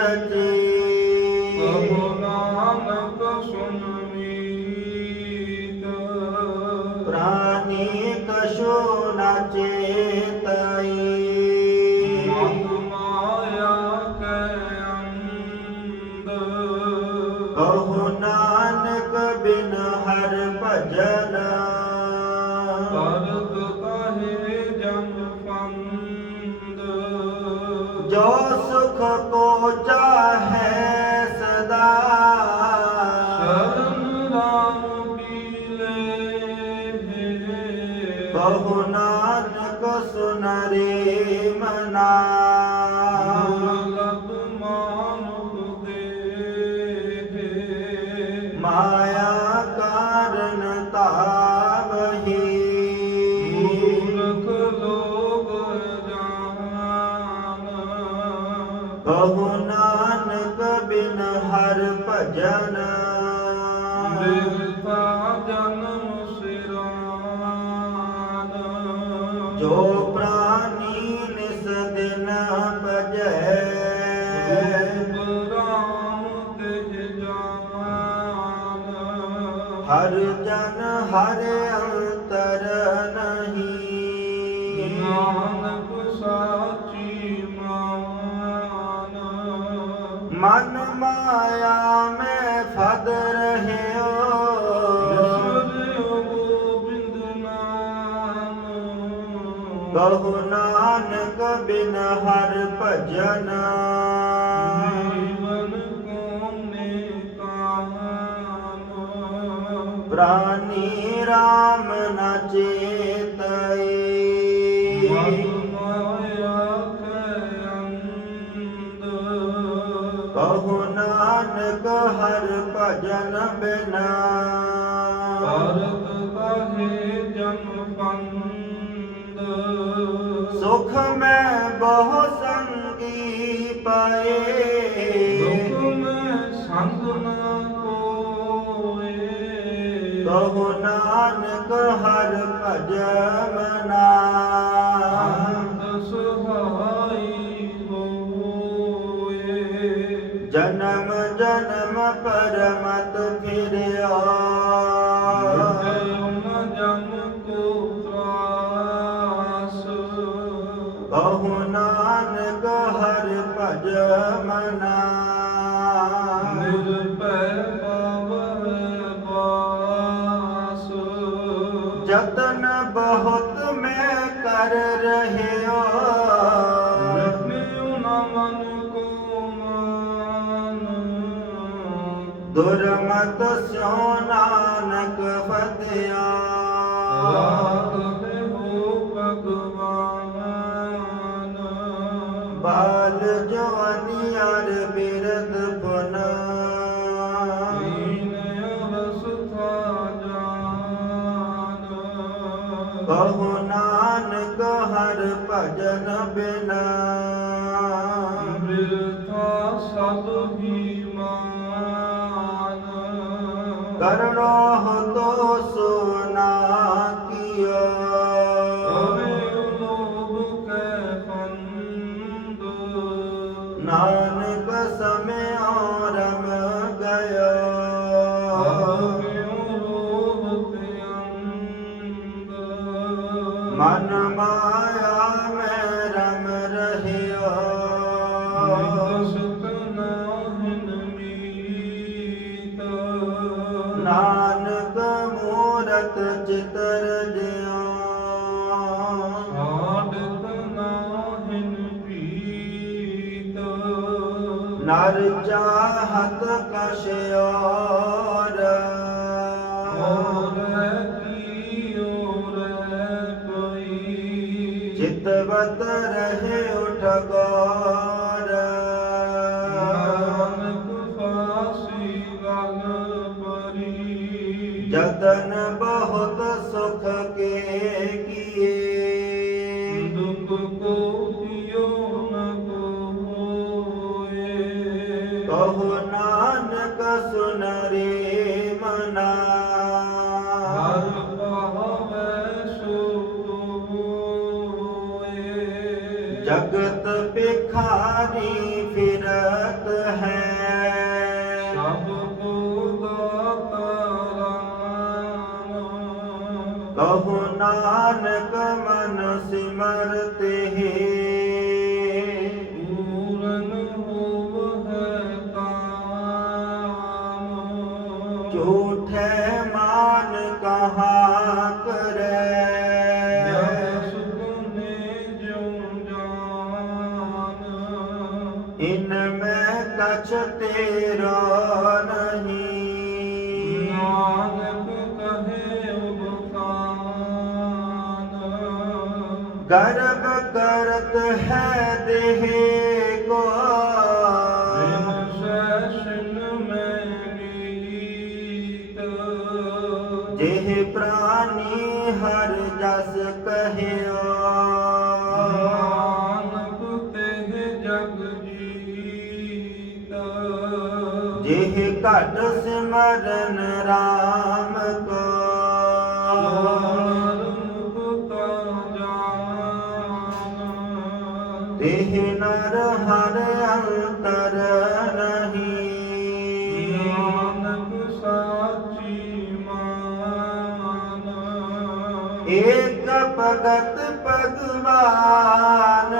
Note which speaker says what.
Speaker 1: ਰਚੀ
Speaker 2: ਕਹੋ ਨਾਨਕ ਸੁਣ
Speaker 1: ਜੋ ਸੁਖ ਕੋ ਚਾਹੈ ਸਦਾ।
Speaker 2: ਸ਼ਰਨ ਰਾਮ ਕੀ ਲੈ
Speaker 1: ਕਹੋ ਨਾਨਕ ਸੁਨ ਰੇ ਮਨਾ। ਕਹੋ ਨਾਨਕ ਬਿਨ ਹਰ ਭਜਨ।
Speaker 2: ਦੇਵਤਾ ਜਨਮ ਸਿਰਾਨ।
Speaker 1: ਜੋ ਪ੍ਰਾਨੀ ਨਿਸ ਦਿਨ ਭਜੈ। ਹਰ ਜਨ ਹਰ ਅੰਤਰ ਨਹੀਂ।
Speaker 2: ਨਾਨਕ ਮਨ
Speaker 1: ਮਾਇਆ ਮੈਂ ਫਦ ਰਹਿਓ।
Speaker 2: ਈਸ਼ਵਰ ਗੋਬਿੰਦ ਨਾਮ।
Speaker 1: ਕਹੋ ਨਾਨਕ ਬਿਨ ਹਰ ਭਜਨ।
Speaker 2: ਜੀਵਨ ਕੋਨੇ
Speaker 1: ਪ੍ਰਾਨੀ ਕਹੋ ਨਾਨਕ ਹਰ ਭਜਨ ਬਿਨ।
Speaker 2: ਭਾਰਤ ਕਾਹੇ ਜਨ ਪੰਦ
Speaker 1: ਸੁਖ ਮੈਂ ਬਹੁ ਸੰਗੀ ਪਾਏ।
Speaker 2: ਦੁਖ ਮੈਂ ਸੰਗ ਨਾ ਕੋਏ।
Speaker 1: ਕਹੋ ਨਾਨਕ ਹਰ ਭਜ ਮਨਾ ਜਨਮ ਜਨਮ ਪਰਮਤ ਫਿਰਿਆ।
Speaker 2: ਨਿਰਜਯ ਜਨ ਕੋ ਤਰਾਸ
Speaker 1: ਕਹੋ ਨਾਨਕ ਹਰ ਭਜ ਮਨਾ।
Speaker 2: ਨਿਰਭੈ ਪਾਵੈ ਬਾਸ
Speaker 1: ਜਤਨ ਬਹੁਤ ਮੈਂ ਕਰ ਰਹਿਓ ਦੁਰਮਤ ਸਿਉ ਨਾਨਕ ਫਤਿਆ।
Speaker 2: ਹੋ ਭਗਵਾਨ
Speaker 1: ਬਾਲ ਜਵਾਨੀ ਅਰ ਬਿਰਦ ਪੁਨ।
Speaker 2: ਦੀਨ ਅਵਸਥਾ ਜਾਨ।
Speaker 1: ਕਹੋ ਨਾਨਕ ਹਰ ਭਜਨ ਬਿਨ। ਕਰਣੋ ਤੋ ਸੁਨਾ ਕੀਆ।
Speaker 2: ਕਵੇ ਲੋਭ ਕੈ ਫੰਦ
Speaker 1: ਨਾਨਕ ਸਮਿਓ ਨਰ ਚਾਹਤ ਕਛ ਔਰ।
Speaker 2: ਔਰ ਕੋਈ
Speaker 1: ਚਿਤਵਤ ਰਹੇ ਉਠ ਗੌਰ
Speaker 2: ਨਾਨਕ ਫਾਸੀ ਗਲ ਪਰੀ
Speaker 1: ਜਤਨ ਬਹੁਤ ਸੁਖ ਕੇ
Speaker 2: जगत भिखारी
Speaker 1: फिरत है। कहो नानक
Speaker 2: मन सिमरते है। काम।
Speaker 1: झूठ है ਕਛ ਤੇਰਾ ਨਹੀਂ।
Speaker 2: ਨਾਨਕ ਕਹੇ ਉਬਸਾਨ
Speaker 1: ਗਰਭ ਕਰਤ ਹੈ ਦੇਹ। ਜਿਹ ਘਟ ਸਿਮਰਨ RAM ਕੋ। ਦੇਹ ਨਰ ਹਰ ਅੰਤਰ ਨਹੀਂ।
Speaker 2: ਨਾਨਕ ਸਾਚੀ ਮਾਨ।
Speaker 1: ਏਕ ਭਗਤ ਭਗਵਾਨ।